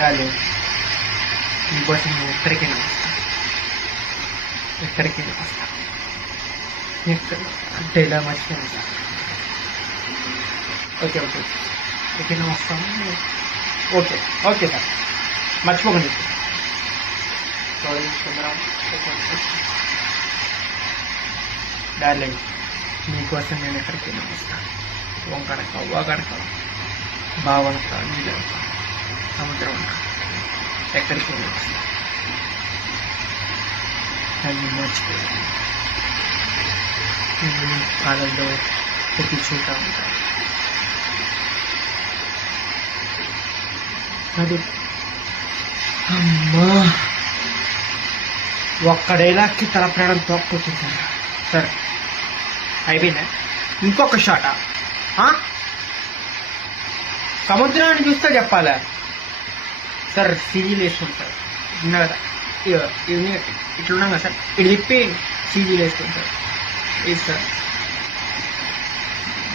గాలి మీకోసం నేను ఎక్కడికైనా వస్తా, ఎక్కడికైనా వస్తా. అంటే ఇలా మర్చిపోయాను సార్. ఓకే ఓకే ఎక్కడైనా వస్తాను. ఓకే ఓకే సార్, మర్చిపోకండి. డార్లింగ్ మీకోసం నేను ఎక్కడికైనా వస్తాను. వంకడక వాగడక బావనక నీళ్ళక సముద్రం అంట ఎక్కడికైనా వస్తాను. నన్ను మర్చిపోయాను. నేను కాలంలో ప్రతి చోట ఉంటాను. అది అమ్మా ఒక్క డైలాగ్కి తల ప్రాణం తోక్కొచ్చింది సార్. అయిపోయిందా? ఇంకొక షాటా? సముద్రాన్ని చూస్తే చెప్పాలా సార్? సీజీలు వేసుకుంటారు విన్నా కదా, ఇవన్నీ ఇట్లున్నాం కదా సార్, ఇది తిప్పి సీజీలు వేసుకుంటారు. ఇది సార్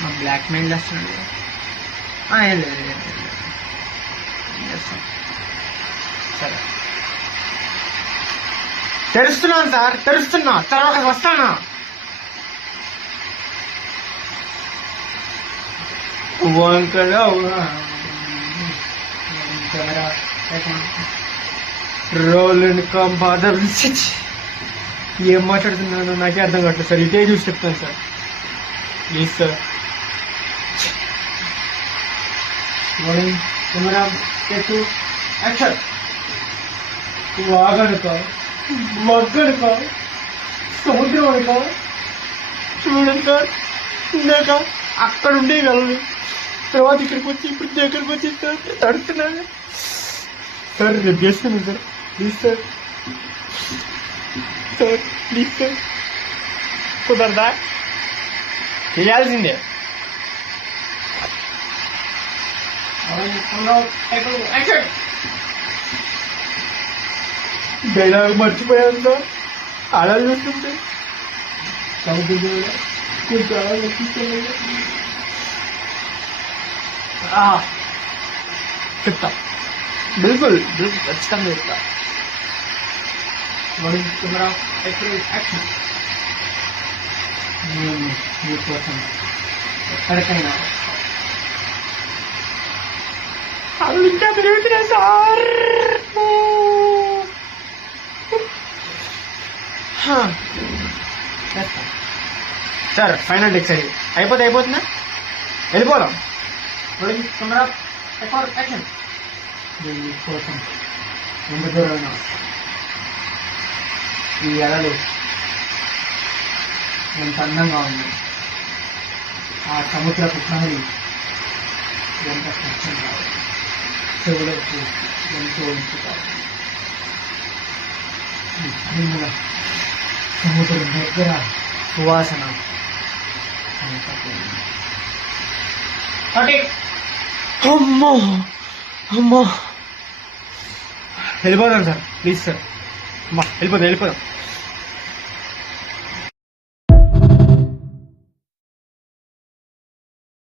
మా బ్లాక్ మెయిల్ వేస్తున్నాడు. ఏం లేదు సరే తెరుస్తున్నాను సార్, తెరుస్తున్నా. తర్వాత వస్తానా? రోల్ బాధ ఏం మాట్లాడుతున్నాను నాకే అర్థం కావట్లేదు సార్. ఇదే చూసి చెప్తాను sir, please sir. Camera action. వాగడుక మగ్గడుక సముద్రం అనుక చూడండి సార్. ఇందాక అక్కడ ఉండేయగలను, తర్వాత ఇక్కడికి వచ్చి ఇప్పుడు దగ్గరికి వచ్చి సార్ తడుతున్నాను సార్. రేపు చేస్తున్నాను sir, please sir. Sir please sir, కుదరదా? చేయాల్సిందే. డైలాగ్ మర్చిపోయాను సార్. అలా చూస్తుంటే చెప్తా, బిల్కుల్ బిల్కుల్ ఖచ్చితంగా చెప్తా. Camera action. నేను మీకోసం ఎక్కడికైనా అవి ఇంకా పెరుగుతున్నా సార్. సార్ ఫైనల్ టెక్స్ అయిపోతుందా? వెళ్ళిపోదాం. Camera action. దీనికోసం ఎంత దూరమైనా ఈ అలలు ఎంత అందంగా ఉంది, ఆ సముద్రపు ప్రహరి ఎంత స్వచ్ఛంగా చెవులకు ఎంతో ఉంచుతారు. సముద్రం దగ్గర సువాసన అమ్మో అమ్మో. వెళ్ళిపోదాం సార్, ప్లీజ్ సార్. వెళ్ళిపోదాం.